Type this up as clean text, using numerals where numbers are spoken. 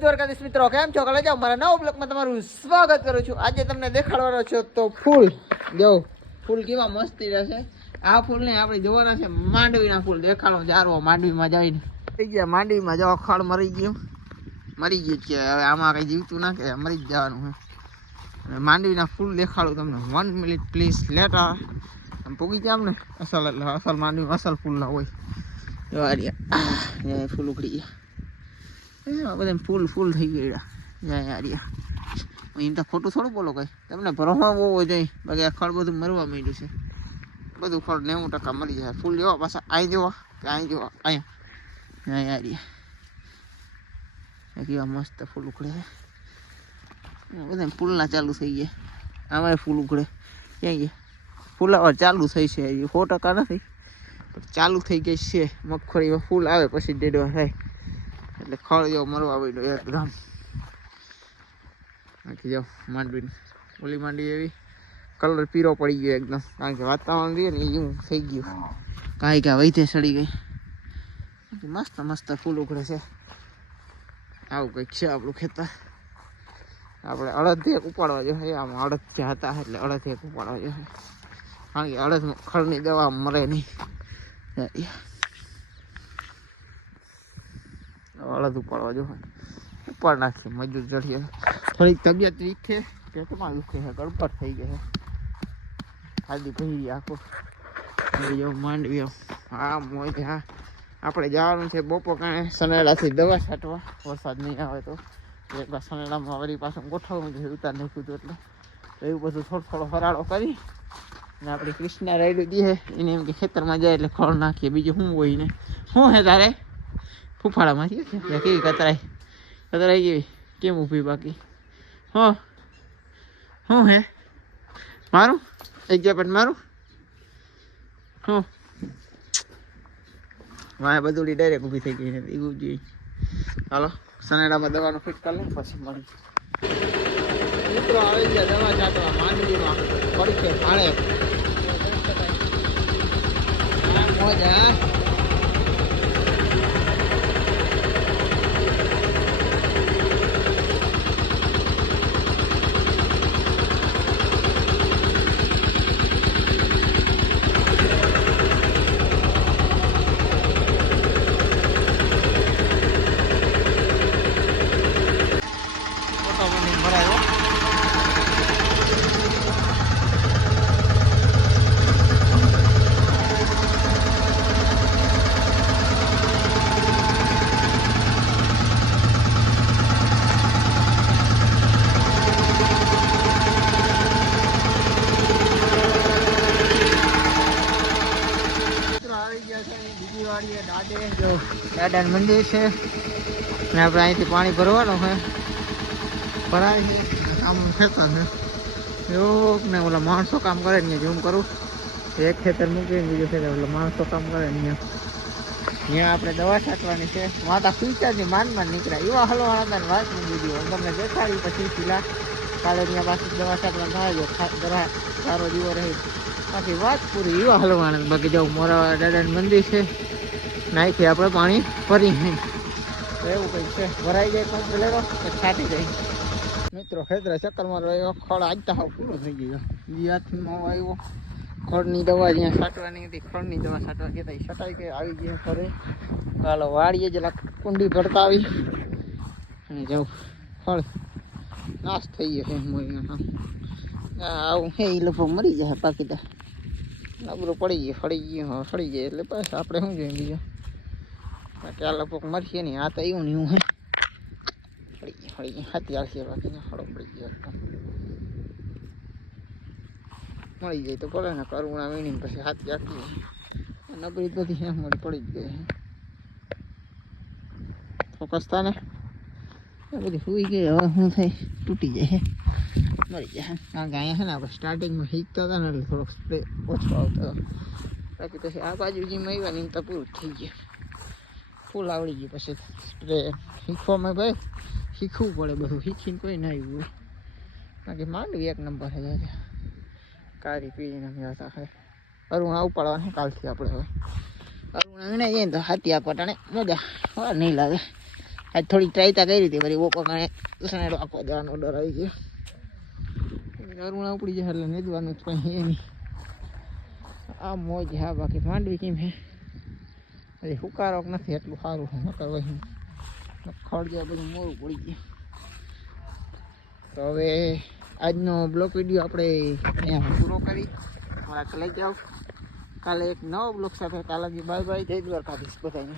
દ્વારકાધીશ મિત્રો, કેમ છો? કલે જાઓ મારા નવા બ્લોગમાં તમારું સ્વાગત કરું છું. આજે તમને દેખાડવાનો છો તો ફૂલ જો ફૂલ કેવા મસ્તી રહેશે. આ ફૂલ ને આપણે જોવાના છે માંડવીના ફૂલ. દેખાડો જારવો માંડવીમાં જઈને થઈ ગયા. માંડવીમાં જો ખડ મરી ગયું છે. હવે આમાં કઈ જીવતું ના કે મરી જ જવાનું છે. માંડવીના ફૂલ દેખાડું તમને. 1 મિનિટ પ્લીઝ લેટર આમ પૂગી જાય ને અસલ એટલે અસલ માંડવી અસલ ફૂલ ના હોય. જો ફૂલ ઉખડી ગયા બધા ફૂલ થઈ ગયા. યાર એમ તો ખોટું થોડું બોલો કઈ. તમને ભરવા બહુ જાય બાકી આ ખડ બધું મરવા માંડ્યું છે. બધું ખડ 90% મરી જાય. ફૂલ જેવા પાછા અહીં જોવા કે અહીં જોવા અહીંયા યાર કેવા મસ્ત ફૂલ ઉખડે છે. બધા ફૂલના ચાલુ થઈ ગયા. આમાં ફૂલ ઉખડે ક્યાં ગયા? ફૂલાવા ચાલુ થઈ છે. 100% નથી પણ ચાલુ થઈ ગઈ છે. મગફળીમાં ફૂલ આવે પછી ડેડવા થાય એટલે ખડ જેવો મરવા માંડ્યો એકદમ. બાકી જો માંડવી ઓલી માંડવી એવી કલર પીરો પડી ગયો એકદમ, કારણ કે વાતાવરણ રહે ને એવું થઈ ગયું. કાંઈ કાંઈ વૈધે સડી ગઈ. મસ્ત મસ્ત ફૂલ ઉખડે છે. આવું કંઈક છે આપણું ખેતર. આપણે અડદ ઉપાડવા જોઈએ. આમાં અડદ જ્યાં હતા એટલે અડદ ઉપાડવા જોઈએ, કારણ કે અડદ ખડની દવા મરે નહીં. અડદ ઉપાડવા જોઈએ. ઉપાડ નાખીએ મજૂર ચડીએ. થોડીક તબિયત વીક છે, પેટમાં દુખે છે, ગડબડ થઈ ગઈ છે. ખાધી પછી આખું માંડવી હા મોજ. હા આપણે જવાનું છે બપોર કાંઈ સનેડાથી દવા છાંટવા. વરસાદ નહીં આવે તો એકવાર સનેડામાં વળી પાછું ગોઠવવું છે. ઉતાર નાખ્યું હતું એટલે એવું બધું થોડો ફરાળો કરી ને આપણી કૃષ્ણા રાયડું દે એને એમ કે ખેતરમાં જાય એટલે ખડ નાખીએ. બીજું શું હોય ને શું હે તારે ફૂફાડામાંથી કેવી કતરાઈ કેવી કેમ ઊભી બાકી શું હે મારું એક જપટ મારું હું વાય બધું ડાયરેક્ટ ઊભી થઈ ગઈ છે. એવું જોઈએ. ચાલો સનેડામાં દવાનું ફિટ કરી લઉં પછી મળી. મિત્રો આવી ગયા દવા છાંટવા માંડવીમાં પડી છે ભાડે. મોજ હા. દાદાનું મંદિર છે ને આપણે અહીંથી પાણી ભરવાનું છે. ભરાય છે કામ થતા છે એવું ને ઓલા માણસો કામ કરે ને ઝૂમ કરું. એક ખેતર મૂકીને બીજું ખેતર ઓલા માણસો કામ કરે ને ત્યાં આપણે દવા છાંટવાની છે. માતા સુઈચાની માનમાં નીકળ્યા એવા હલવાના હતા ને વાત નહીં બીજી તમને દેખાડી. પછી પેલા કાલે ત્યાં પાછી દવા છાંટવા થાય સારો જીવો રહે. બાકી વાત પૂરી એવા હલવાના. બાકી જાઉં મોરા દાદાનું મંદિર છે નાખી આપણે પાણી ભરી તો એવું કંઈક છે. ભરાઈ જાય પણ લેરો છાંટી જાય. મિત્રો ખેતરે ચક્કર મારવા આવ્યો. ખડ આજતા હાવ પૂરો થઈ ગયો. હાથમાં આવ્યો ખડની દવા જ્યાં છાંટવાની હતી ખડની દવા છાંટવા કહેતા છટાઈ કે આવી ગયા ઘરે. ચાલો વાળીએ જરાક કુંડી ભરતા આવી અને જાઉં ખડ નાશ થઈ ગયો છે. આવું હે એ લોકો મરી જાય. બાકી તો નબરું પડી ગયું ફળી જાય એટલે બસ આપણે શું જોઈએ બીજું. બાકી આ લોકો મરશે નહીં. આ તો એવું ને એવું હે ફળી ગઈ હાથી આવશે. બાકી હળો પડી ગયો મળી જાય તો પડે ને. કરુણા વીણીને પછી હાથી આખી નબળી બધી હે મળી પડી જ ગઈ. ફોકસ થાય ને એ બધી સુઈ ગઈ. હવે શું થાય તૂટી જાય મરી જાય. કારણ કે અહીંયા છે ને આપણે સ્ટાર્ટિંગમાં શીખતા હતા ને એટલે થોડોક સ્પ્રે ઓછો આવતો. બાકી પછી આ બાજુ જેમ આવ્યા ને એમ તો પૂરું થઈ ગયું. ફૂલ આવડી ગયું. પછી સ્પ્રે શીખવામાં ભાઈ શીખવું પડે. બધું શીખીને કોઈ ના આવ્યું હોય. બાકી માંડવી એક નંબર છે. કાળી પીળીને હતા હવે અરુણા ઉપાડવા કાલથી આપણે. હવે અરુણા વીણે જઈએ ને તો હાથી આપવા ટાણે મજા નહીં લાગે. આજ થોડીક ટ્રાયતા કરી હતી વળી ઓપો કારણે સનેડો આખો દેવાનો ડર આવી ગયો ગરુણા ઉપડી જાય એટલે નીંદવાનું જ કંઈ એ નહીં આ મોજ હા બાકી માંડવી કેમ હે હજી હુકારો નથી એટલું સારું છે નકર વહી ખડ જેવા બધું મોરું પડી ગયું તો હવે આજનો બ્લોગ વિડીયો આપણે અહીંયા પૂરો કરી મારા લઈ જાઓ કાલે એક નવો બ્લોગ સાથે કાલે બાય બાય જય દ્વારકાધીશ બધાને